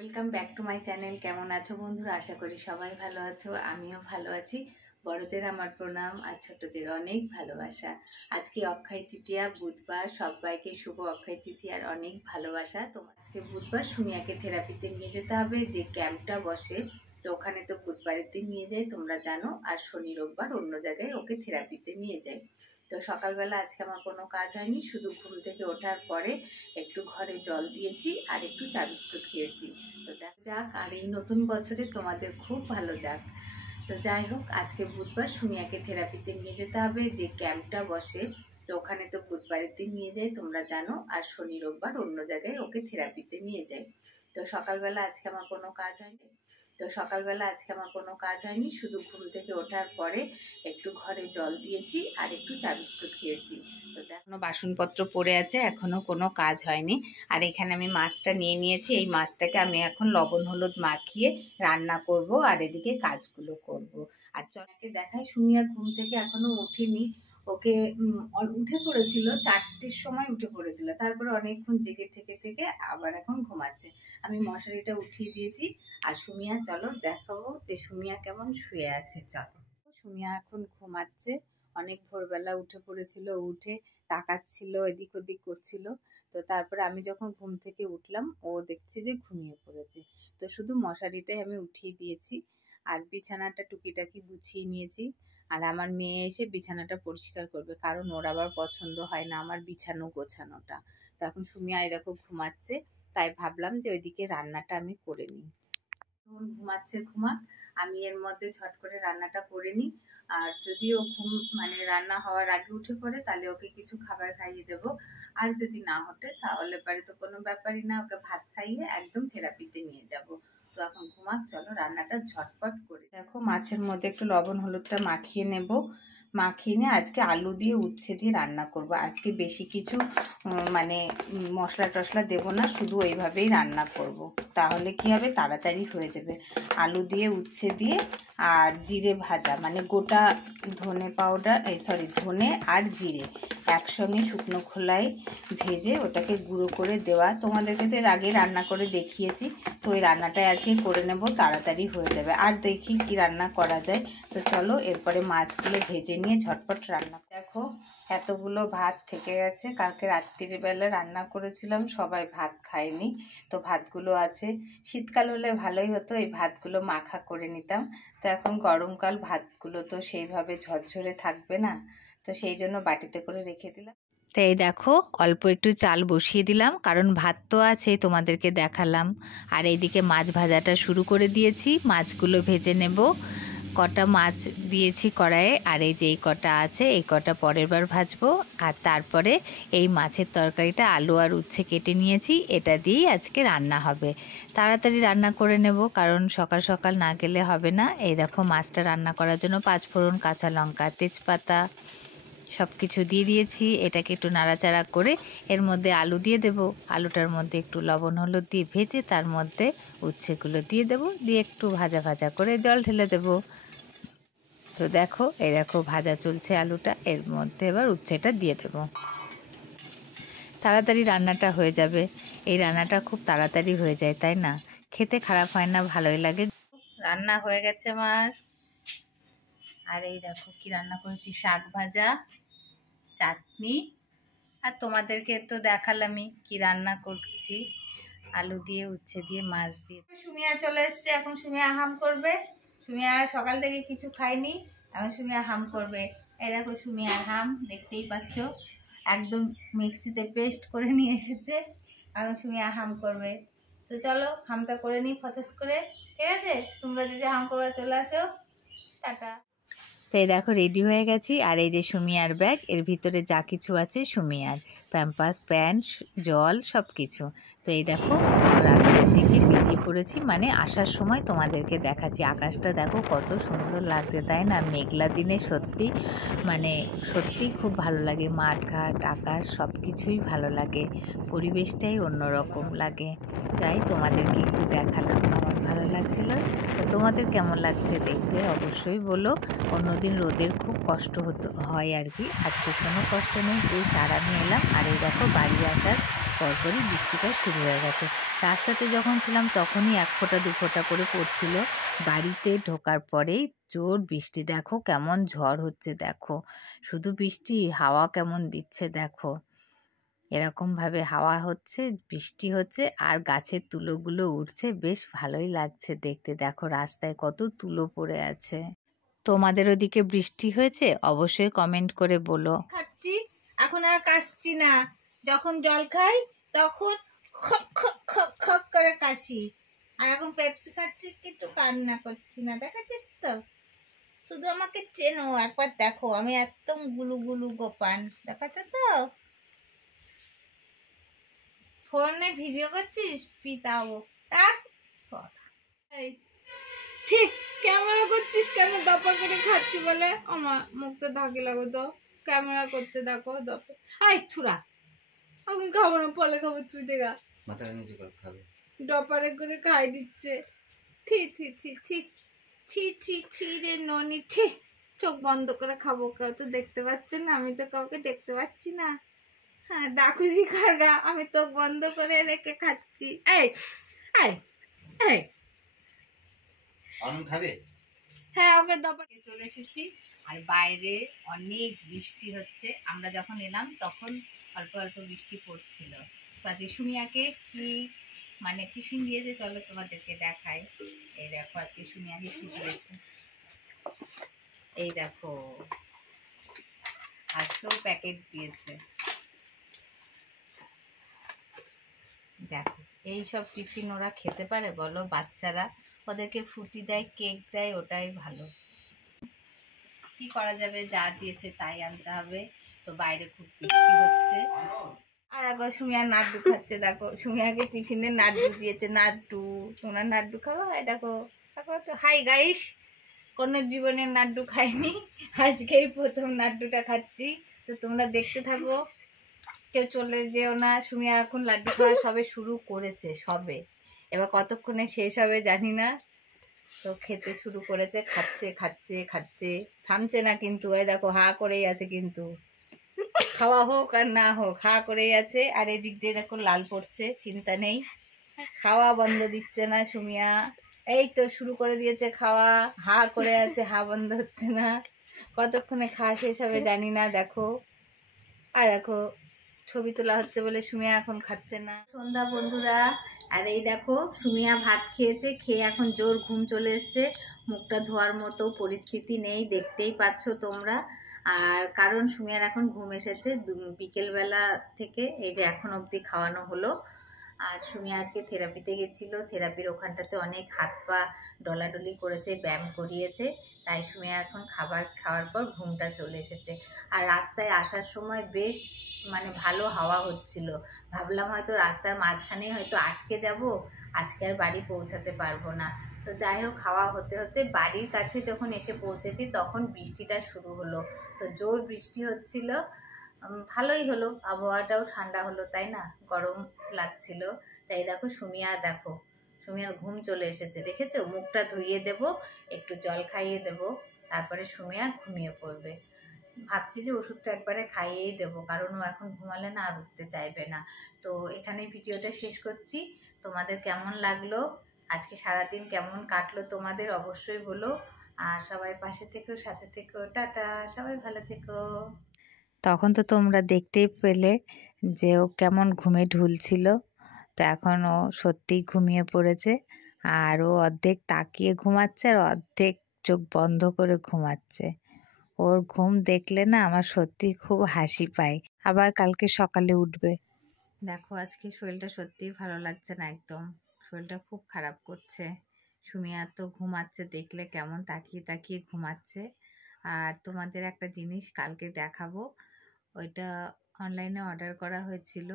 Welcome back to my channel. কেমন আছো বন্ধুরা? আশা করি সবাই ভালো আছো, আমিও ভালো আছি। বড়দের আমার প্রণাম আর ছোটদের অনেক ভালোবাসা। আজকে অক্ষয় তৃতীয়া, বুধবার। সবাইকে শুভ অক্ষয় তৃতীয়ার অনেক ভালোবাসা। আজকে বুধবার, সুমিয়াকে থেরাপিতে নিয়ে যেতে হবে। যে ক্যাম্পটা বসে তো ওখানে তো বুধবারের দিন নিয়ে যায়, তোমরা জানো, আর শনি রোববার অন্য জায়গায় ওকে থেরাপিতে নিয়ে যায়। তো সকালবেলা আজকে আমার কোনো কাজ হয়নি, শুধু ঘুম থেকে ওঠার পরে একটু ঘরে জল দিয়েছি আর একটু চা বিস্কুট খেয়েছি। তো দেখা যাক, আর এই নতুন বছরে তোমাদের খুব ভালো যাক। তো যাই হোক, আজকে বুধবার, সুমিয়াকে থেরাপিতে নিয়ে যেতে হবে। যে ক্যাম্পটা বসে তো ওখানে তো বুধবারের দিন নিয়ে যায়, তোমরা জানো, আর শনি রোববার অন্য জায়গায় ওকে থেরাপিতে নিয়ে যায়। তো সকালবেলা আজকে আমার কোনো কাজ হয়নি, শুধু ঘুম থেকে ওঠার পরে একটু ঘরে জল দিয়েছি আর একটু চা বিস্কুট খেয়েছি। তো এখনো বাসনপত্র পড়ে আছে, এখনো কোনো কাজ হয়নি। আর এখানে আমি মাছটা নিয়ে নিয়েছি। এই মাছটাকে আমি এখন লবণ হলুদ মাখিয়ে রান্না করব আর এদিকে কাজগুলো করব। আর চলাকে দেখাই, সুমিয়া ঘুম থেকে এখনো ওঠেনি। ওকে উঠে পড়েছিল 4টের সময়, উঠে পড়েছিল, তারপরে অনেকক্ষণ জেগে থেকে থেকে আবার এখন ঘুমাচ্ছে। আমি মশারিটা উঠিয়ে দিয়েছি। আর সুমিয়া, চলো দেখাবো যে সুমিয়া কেমন শুয়ে আছে। চলো, সুমিয়া এখন ঘুমাচ্ছে। অনেক ভোরবেলা উঠে পড়েছিল, উঠে তাকাচ্ছিল, এদিক ওদিক করছিল। তো তারপরে আমি যখন ঘুম থেকে উঠলাম, ও দেখছি যে ঘুমিয়ে পড়েছে। তো শুধু মশারিটাই আমি উঠিয়ে দিয়েছি আর বিছানাটা টুকিটাকি গুছিয়ে নিয়েছি। আর আমার মেয়ে এসে বিছানাটা পরিষ্কার করবে, কারণ ওর আবার পছন্দ হয় না আমার বিছানো গোছানোটা। তো এখন সুমিয়া দেখো ঘুমাচ্ছে, তাই ভাবলাম যে ওইদিকে রান্নাটা আমি করে নিই। ঘুমাচ্ছে, ঘুমাক, আমি এর মধ্যে ঝট করে রান্নাটা করে নিই। আর যদি ও রান্না হওয়ার আগে উঠে পড়ে, তাহলে ওকে কিছু খাবার খাইয়ে দেবো। আর যদি না ওঠে তাহলে পরে তো কোনো ব্যাপারই না, ওকে ভাত খাইয়ে একদম থেরাপিতে নিয়ে যাব। তো এখন ঘুমাক, চলো রান্নাটা ঝটপট করে। দেখো, মাছের মধ্যে একটু লবণ হলুদটা মাখিয়ে নেব। মাখিয়ে নিয়ে আজকে আলু দিয়ে উচ্ছে দিয়ে রান্না করব। আজকে বেশি কিছু মশলা টশলা দেব না, শুধু ওইভাবেই রান্না করব। তাহলে কি হবে, তাড়াতাড়ি হয়ে যাবে। আলু দিয়ে উচ্ছে দিয়ে আর জিরে ভাজা, গোটা ধনে পাউডার, ধনে আর জিরে একসঙ্গে শুকনো খোলায় ভেজে ওটাকে গুঁড়ো করে দেওয়া। তোমাদেরকে তো এর আগে রান্না করে দেখিয়েছি। তো ওই রান্নাটাই আজকে করে নেব, তাড়াতাড়ি হয়ে যাবে। আর দেখি কি রান্না করা যায়। তো চলো, এরপরে মাছগুলো ভেজে নিয়ে ঝটপট রান্না। দেখো, এতগুলো ভাত থেকে গেছে, কালকে রাত্রিবেলা রান্না করেছিলাম, সবাই ভাত খায়নি। তো ভাতগুলো আছে। শীতকাল হলে ভালোই হতো, এই ভাতগুলো মাখা করে নিতাম। তো এখন গরমকাল, ভাতগুলো তো সেইভাবে ঝরঝরে থাকবে না, তো সেই জন্য বাটিতে করে রেখে দিলাম। তো এই দেখো, অল্প একটু চাল বসিয়ে দিলাম, কারণ ভাত তো আছে, তোমাদেরকে দেখালাম। আর এইদিকে মাছ ভাজাটা শুরু করে দিয়েছি, মাছগুলো ভেজে নেব। কটা মাছ দিয়েছি কড়াইয়ে, আর এই যে এই কটা আছে, এই কটা পরের বার ভাজবো। আর তারপরে এই মাছের তরকারিটা আলু আর উচ্ছে কেটে নিয়েছি, এটা দিয়েই আজকে রান্না হবে। তাড়াতাড়ি রান্না করে নেব, কারণ সকাল সকাল না গেলে হবে না। এই দেখো, মাছটা রান্না করার জন্য 5 ফোড়ন, কাঁচা লঙ্কা, তেজপাতা সব কিছু দিয়ে দিয়েছি। এটাকে একটু নাড়াচাড়া করে এর মধ্যে আলু দিয়ে দেব। আলুটার মধ্যে একটু লবণ হলুদ দিয়ে ভেজে তার মধ্যে উচ্ছেগুলো দিয়ে দেব, দিয়ে একটু ভাজা ভাজা করে জল ঢেলে দেব। তো দেখো, এই দেখো ভাজা চলছে আলুটা, এর মধ্যে এবার উচ্ছেটা দিয়ে দেব। তাড়াতাড়ি রান্নাটা হয়ে যাবে। এই রান্নাটা খুব তাড়াতাড়ি হয়ে যায়, তাই না? খেতে খারাপ হয় না, ভালোই লাগে। রান্না হয়ে গেছে আমার। আর এই দেখো কি রান্না করেছি, শাক ভাজা, চাটনি, আর তোমাদেরকে তো দেখালামই কি রান্না করছি, আলু দিয়ে, উচ্ছে দিয়ে, মাছ দিয়ে। সুমিয়া চলে এসছে, এখন সুমিয়া হাম করবে। সুমিয়া সকাল থেকে কিছু খায়নি, এখন সুমিয়া হাম করবে। এই দেখো সুমিয়ার হাম, দেখতেই পাচ্ছ, একদম মিক্সিতে পেস্ট করে নিয়ে এসেছে। এখন সুমিয়া হাম করবে। তো চলো হামটা করে নিই ফতেস করে, ঠিক আছে? তোমরা যদি হাম করবে চলে আসো, টাটা। তো এই দেখো রেডি হয়ে গেছি। আর এই যে সুমিয়ার ব্যাগ, এর ভিতরে যা কিছু আছে সুমিয়ার, প্যাম্পাস, প্যান্ট, জল, সব কিছু। তো এই দেখো রাস্তার দিকে বেরিয়ে পড়েছি, আসার সময় তোমাদেরকে দেখাচ্ছি। আকাশটা দেখো কত সুন্দর লাগছে, তাই না? মেঘলা দিনে সত্যি সত্যি খুব ভালো লাগে। মাঠ ঘাট আকাশ সব কিছুই ভালো লাগে, পরিবেশটাই অন্যরকম লাগে। তাই তোমাদেরকে একটু দেখালাম, আমার ভালো লাগছিল। তো তোমাদের কেমন লাগছে দেখতে অবশ্যই বলো। অন্যদিন রোদের খুব কষ্ট হয় আর কি, আজকে কোনো কষ্ট নেই, বেশ আরামে এলাম। আর এই দেখো বাড়ি আসার পরপরই বৃষ্টিটা শুরু হয়ে গেছে। রাস্তাতে যখন ছিলাম তখনই 1 ফোঁটা 2 ফোঁটা করে পড়ছিল। বাড়িতে ঢোকার পরেই জোর বৃষ্টি, দেখো কেমন ঝড় হচ্ছে, দেখো শুধু বৃষ্টি, হাওয়া কেমন দিচ্ছে দেখো, এরকমভাবে হাওয়া হচ্ছে, বৃষ্টি হচ্ছে, আর গাছের তুলোগুলো উঠছে, বেশ ভালোই লাগছে দেখতে। দেখো রাস্তায় কত তুলো পড়ে আছে। তোমাদের ওদিকে বৃষ্টি হয়েছে? অবশ্যই কমেন্ট করে বলো। খাচ্ছি, এখন আর কাশছি না। যখন জল খাই তখন খক খক খক খক করে কাশি। আর এখন পেপসি খাচ্ছি, কিন্তু কান্না করছি না। দেখাচ্ছিস তো? শুধু আমাকে চেনো, একবার দেখো, আমি একদম গুলু গুলু গোপান। দেখাচ্ছ তো? ফোনে ভিডিও করছিস? পিতাবো এই ঠিক ক্যামেরা করছিস কেন? দপা করে খাচ্ছি বলে আমার মুখ তো ঢাকি লাগো তো। ক্যামেরা করছে দেখো দপা। আই ছুরা, এখন খাবো না, পরে খাবো। তুই দেখা মাথার নিচে খাবে, ডপারে করে খাই দিচ্ছে। থি থি থি থি ছি ছি ছি রে ননি, ছি। চোখ বন্ধ করে খাবো, কেউ তো দেখতে পাচ্ছে না, আমি তো কাউকে দেখতে পাচ্ছি না। হ্যাঁ, ডাকুজি খারগা, আমি তো বন্ধ করে রেখে খাচ্ছি। এই এই এই খাবে? হ্যাঁ, ওকে দপারে চলে এসেছি। আর বাইরে অনেক বৃষ্টি হচ্ছে। আমরা যখন এলাম তখন অল্প অল্প বৃষ্টি পড়ছিল। আজকে সুমিয়াকে কি মানে টিফিন দিয়েছে, চলো তোমাদেরকে দেখাই। এই দেখো আজকে সুমিয়াকে কি দিয়েছে, এই দেখো আজকেও প্যাকেট দিয়েছে। দেখো এইসব টিফিন ওরা খেতে পারে বলো? বাচ্চারা, ওদেরকে ফ্রুটি দেয়, কেক দেয়, ওটাই ভালো। কি করা যাবে, যা দিয়েছে তাই আনতে হবে। তো বাইরে খুব বৃষ্টি হচ্ছে। আর একবার সুমিয়া নাড্ডু খাচ্ছে, দেখো সুমিয়াকে টিফিনে নাড্ডু দিয়েছে। নাড্ডু, তোমরা নাড্ডু খাওয়া হয়? দেখো দেখো তো। হাই গাইস, কোনো জীবনে নাড্ডু খাইনি, আজকেই প্রথম নাড্ডুটা খাচ্ছি। তো তোমরা দেখতে থাকো, কেউ চলে যেও না। সুমিয়া এখন লাড্ডু খাওয়া সবে শুরু করেছে, সবে। এবার কতক্ষণে শেষ হবে জানি না। তো খেতে শুরু করেছে, খাচ্ছে খাচ্ছে খাচ্ছে, থামছে না কিন্তু। এই দেখো হা করেই আছে, কিন্তু খাওয়া হোক আর না হোক হা করেই আছে। আর এদিক দিয়ে দেখো লাল পড়ছে, চিন্তা নেই, খাওয়া বন্ধ দিচ্ছে না সুমিয়া। এই তো শুরু করে দিয়েছে খাওয়া, হা করে আছে, হা বন্ধ হচ্ছে না। কতক্ষণে খাওয়া শেষ হবে জানি না। দেখো, আর দেখো ছবি তোলা হচ্ছে বলে সুমিয়া এখন খাচ্ছে না। সন্ধ্যা বন্ধুরা, আর এই দেখো সুমিয়া ভাত খেয়েছে, খেয়ে এখন জোর ঘুম চলে এসছে। মুখটা ধোয়ার মতো পরিস্থিতি নেই, দেখতেই পাচ্ছ তোমরা। আর কারণ সুমিয়ার এখন ঘুম এসেছে বিকেলবেলা থেকে, এই যে এখন অবধি খাওয়ানো হলো। আর সুমিয়া আজকে থেরাপিতে গেছিলো, থেরাপির ওখানটাতে অনেক হাত পা ডলাডলি করেছে, ব্যায়াম করিয়েছে। তাই সুমিয়া এখন খাবার খাওয়ার পর ঘুমটা চলে এসেছে। আর রাস্তায় আসার সময় বেশ মানে ভালো হাওয়া হচ্ছিল। ভাবলাম হয়তো রাস্তার মাঝখানেই হয়তো আটকে যাব, আজকে আর বাড়ি পৌঁছাতে পারবো না। তো যাই হোক, হাওয়া হতে হতে বাড়ির কাছে যখন এসে পৌঁছেছি তখন বৃষ্টিটা শুরু হলো। তো জোর বৃষ্টি হচ্ছিল, ভালোই হলো, আবহাওয়াটাও ঠান্ডা হলো, তাই না? গরম লাগছিল। তাই দেখো সুমিয়া, দেখো সুমিয়ার ঘুম চলে এসেছে, দেখেছো? মুখটা ধুইয়ে দেব, একটু জল খাইয়ে দেব, তারপরে সুমিয়া ঘুমিয়ে পড়বে। ভাবছি যে ওষুধটা একবারে খাইয়েই দেবো, কারণ ও এখন ঘুমালে না আর উঠতে চাইবে না। তো এখানেই ভিডিওটা শেষ করছি। তোমাদের কেমন লাগলো, আজকে সারাদিন কেমন কাটলো তোমাদের অবশ্যই বলো। আর সবাই পাশে থেকো, সাথে থেকো, টাটা, সবাই ভালো থেকো। তখন তো তোমরা দেখতেই পেলে যে ও কেমন ঘুমে ঢুলছিল। তো এখন ও সত্যিই ঘুমিয়ে পড়েছে। আর ও অর্ধেক তাকিয়ে ঘুমাচ্ছে আর অর্ধেক চোখ বন্ধ করে ঘুমাচ্ছে। ওর ঘুম দেখলে না আমার সত্যি খুব হাসি পায়। আবার কালকে সকালে উঠবে। দেখো আজকে শরীরটা সত্যিই ভালো লাগছে না একদম, শরীরটা খুব খারাপ করছে। সুমিয়া তো ঘুমাচ্ছে, দেখলে কেমন তাকিয়ে তাকিয়ে ঘুমাচ্ছে। আর তোমাদের একটা জিনিস কালকে দেখাবো, ওইটা অনলাইনে অর্ডার করা হয়েছিল,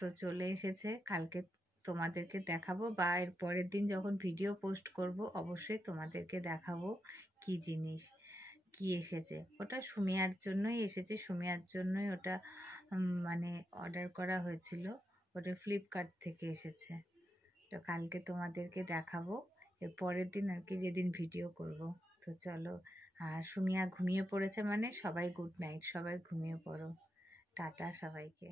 তো চলে এসেছে। কালকে তোমাদেরকে দেখাবো, বা এর পরের দিন যখন ভিডিও পোস্ট করব অবশ্যই তোমাদেরকে দেখাবো কি জিনিস, কি এসেছে। ওটা সুমিয়ার জন্যই এসেছে, সুমিয়ার জন্যই ওটা মানে অর্ডার করা হয়েছিল। ওটা ফ্লিপকার্ট থেকে এসেছে। তো কালকে তোমাদেরকে দেখাবো, এর পরের দিন আর কি, যেদিন ভিডিও করব। তো চলো, আর সুমিয়া ঘুমিয়ে পড়েছে মানে সবাই গুড নাইট, সবাই ঘুমিয়ে পড়ো। টাটা সবাইকে।